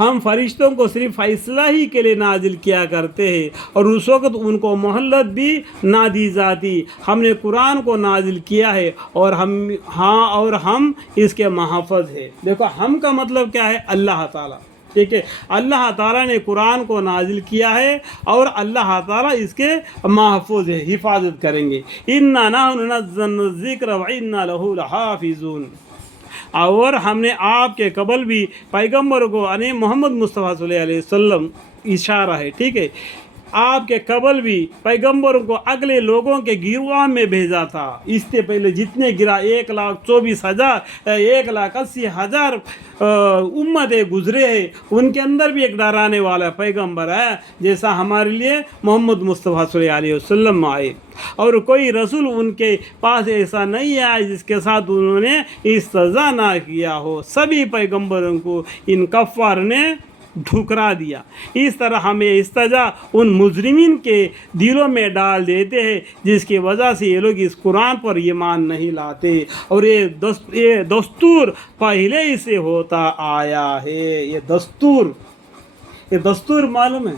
ہم فرشتوں کو صرف فیصلہ ہی کے لیے نازل کیا کرتے ہیں اور اس وقت ان کو مہلت بھی نہ دی جاتی۔ ہم نے قرآن کو نازل کیا ہے اور ہم اس کے محافظ ہیں۔ دیکھو ہم کا مطلب کیا ہے؟ اللہ تعالیٰ، ٹھیک ہے، اللہ تعالیٰ نے قرآن کو نازل کیا ہے اور اللہ تعالیٰ اس کے محفوظ ہے، حفاظت کریں گے۔ اِنَّا نَحْنُ نَزَّلْنَا الذِّكْرَ وَإِنَّا لَهُ لَحَافِظُونَ۔ اور ہم نے آپ کے قبل بھی پیغمبر کو یعنی محمد مصطفیٰ صلی اللہ علیہ وسلم اشارہ ہے، ٹھیک ہے، آپ کے قبل بھی پیغمبروں کو اگلے لوگوں کے گروہ میں بھیجا تھا۔ اس سے پہلے جتنے گرا 1,24,000 1,80,000 امتیں گزرے ہیں، ان کے اندر بھی ایک ڈرانے والا پیغمبر ہے، جیسا ہمارے لیے محمد مصطفیٰ صلی اللہ علیہ وسلم آئے۔ اور کوئی رسول ان کے پاس ایسا نہیں آیا جس کے ساتھ انہوں نے استہزاء نہ کیا ہو۔ سبھی پیغمبروں کو ان کفار نے ٹھکرا دیا۔ اس طرح ہمیں استہزاء ان مجرمین کے دلوں میں ڈال دیتے ہیں جس کی وجہ سے یہ لوگ اس قرآن پر ایمان نہیں لاتے، اور یہ دستور پہلے ہی سے ہوتا آیا ہے۔ یہ دستور معلوم ہے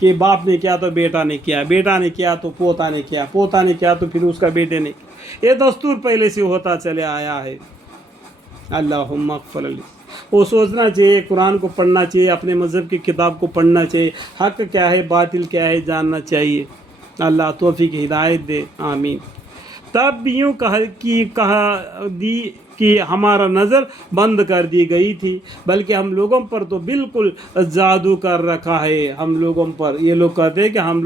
کہ باپ نے کیا تو بیٹا نے کیا، بیٹا نے کیا تو پوتا نے کیا، پوتا نے کیا تو پھر اس کا بیٹے نے کیا۔ یہ دستور پہلے سے ہوتا چلے آیا ہے۔ اللہم اغفر لی۔ وہ سوچنا چاہیے، قرآن کو پڑھنا چاہیے، اپنے مذہب کی کتاب کو پڑھنا چاہیے، حق کیا ہے باطل کیا ہے جاننا چاہیے۔ اللہ توفیق ہدایت دے، آمین۔ تب بھی یوں کہا دی کہ ہمارا نظر بند کر دی گئی تھی، بلکہ ہم لوگوں پر تو بالکل جادو کر رکھا ہے۔ ہم لوگوں پر، یہ لوگ کہتے ہیں کہ ہم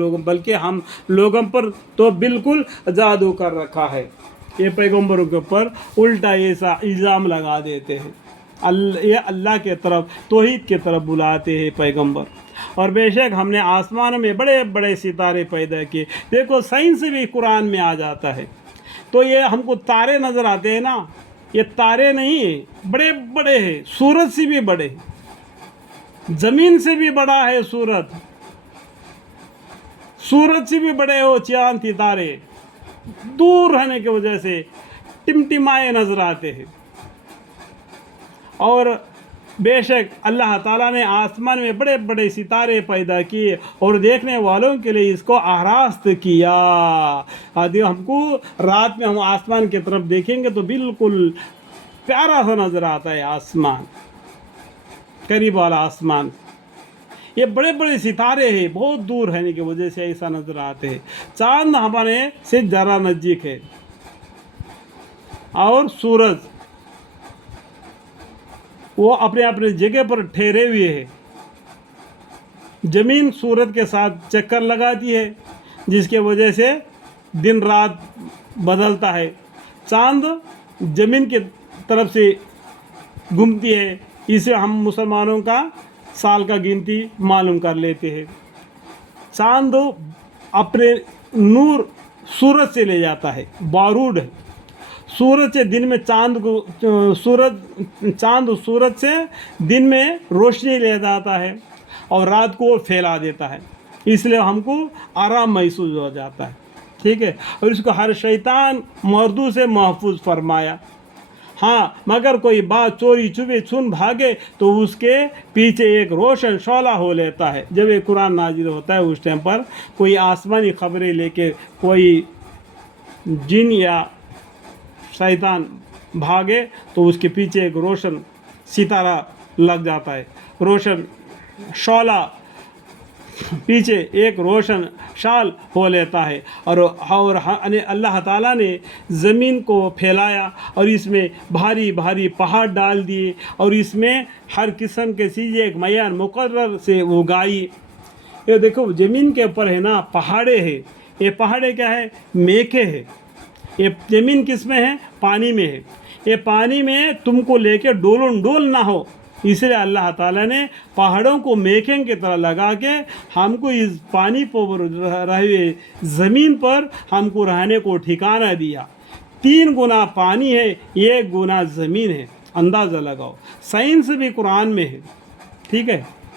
لوگوں پر تو بالکل جادو کر رکھا ہے۔ یہ پیغمبروں کے اوپر الٹا ایسا الزام لگا دیتے ہیں۔ یہ اللہ کے طرف توحید کی طرف بلاتے ہیں پیغمبر۔ اور بے شک ہم نے آسمانوں میں بڑے بڑے ستارے پیدا کیے۔ دیکھو سائنس بھی قرآن میں آ جاتا ہے، تو یہ ہم کو تارے نظر آتے ہیں نا، یہ تارے نہیں ہیں، بڑے بڑے ہیں، سورج سے بھی بڑے، زمین سے بھی بڑا ہے سورج سے بھی بڑے ہو چاند ستارے، دور رہنے کی وجہ سے ٹمٹمائے نظر آتے ہیں۔ اور بے شک اللہ تعالیٰ نے آسمان میں بڑے بڑے ستارے پیدا کیے اور دیکھنے والوں کے لیے اس کو آراست کیا۔ ہم کو رات میں ہم آسمان کی طرف دیکھیں گے تو بالکل پیارا سا نظر آتا ہے آسمان، قریب والا آسمان۔ یہ بڑے بڑے ستارے ہیں، بہت دور رہنے کی وجہ سے ایسا نظر آتے ہیں۔ چاند ہمارے سے ذرا نزدیک ہے، اور سورج وہ اپنے اپنے جگہ پر ٹھہرے ہوئے ہیں۔ زمین سورج کے ساتھ چکر لگاتی ہے، جس کی وجہ سے دن رات بدلتا ہے۔ چاند زمین کی طرف سے گھومتی ہے، اسے ہم مسلمانوں کا سال کا گنتی معلوم کر لیتے ہیں۔ چاند اپنے نور سورج سے لے جاتا ہے، بارود ہے سورج سے دن میں چاند سورج سے دن میں روشنی لے جاتا ہے اور رات کو پھیلا دیتا ہے، اس لیے ہم کو آرام محسوس ہو جاتا ہے، ٹھیک ہے۔ اور اس کو ہر شیطان مردوں سے محفوظ فرمایا۔ ہاں مگر کوئی بات چوری چھپے سن بھاگے تو اس کے پیچھے ایک روشن شعلہ ہو لیتا ہے۔ جب یہ قرآن نازل ہوتا ہے اس ٹائم پر کوئی آسمانی خبریں لے کے کوئی جن یا شیطان بھاگے تو اس کے پیچھے ایک روشن ستارہ لگ جاتا ہے، روشن شعلہ پیچھے ایک روشن شال ہو لیتا ہے۔ اور اللہ تعالیٰ نے زمین کو پھیلایا اور اس میں بھاری بھاری پہاڑ ڈال دیے اور اس میں ہر قسم کے چیزیں ایک معیار مقرر سے اگائی۔ یہ دیکھو زمین کے اوپر ہے نا پہاڑے ہیں، یہ پہاڑے کیا ہے؟ میکے ہے۔ یہ زمین کس میں ہے؟ پانی میں ہے۔ یہ پانی میں تم کو لے کے ڈول نہ ہو، اس لیے اللہ تعالیٰ نے پہاڑوں کو میکیں کی طرح لگا کے ہم کو اس پانی پر رہے زمین پر ہم کو رہنے کو ٹھکانہ دیا۔ 3 گنا پانی ہے، 1 گنا زمین ہے، اندازہ لگاؤ۔ سائنس بھی قرآن میں ہے، ٹھیک ہے۔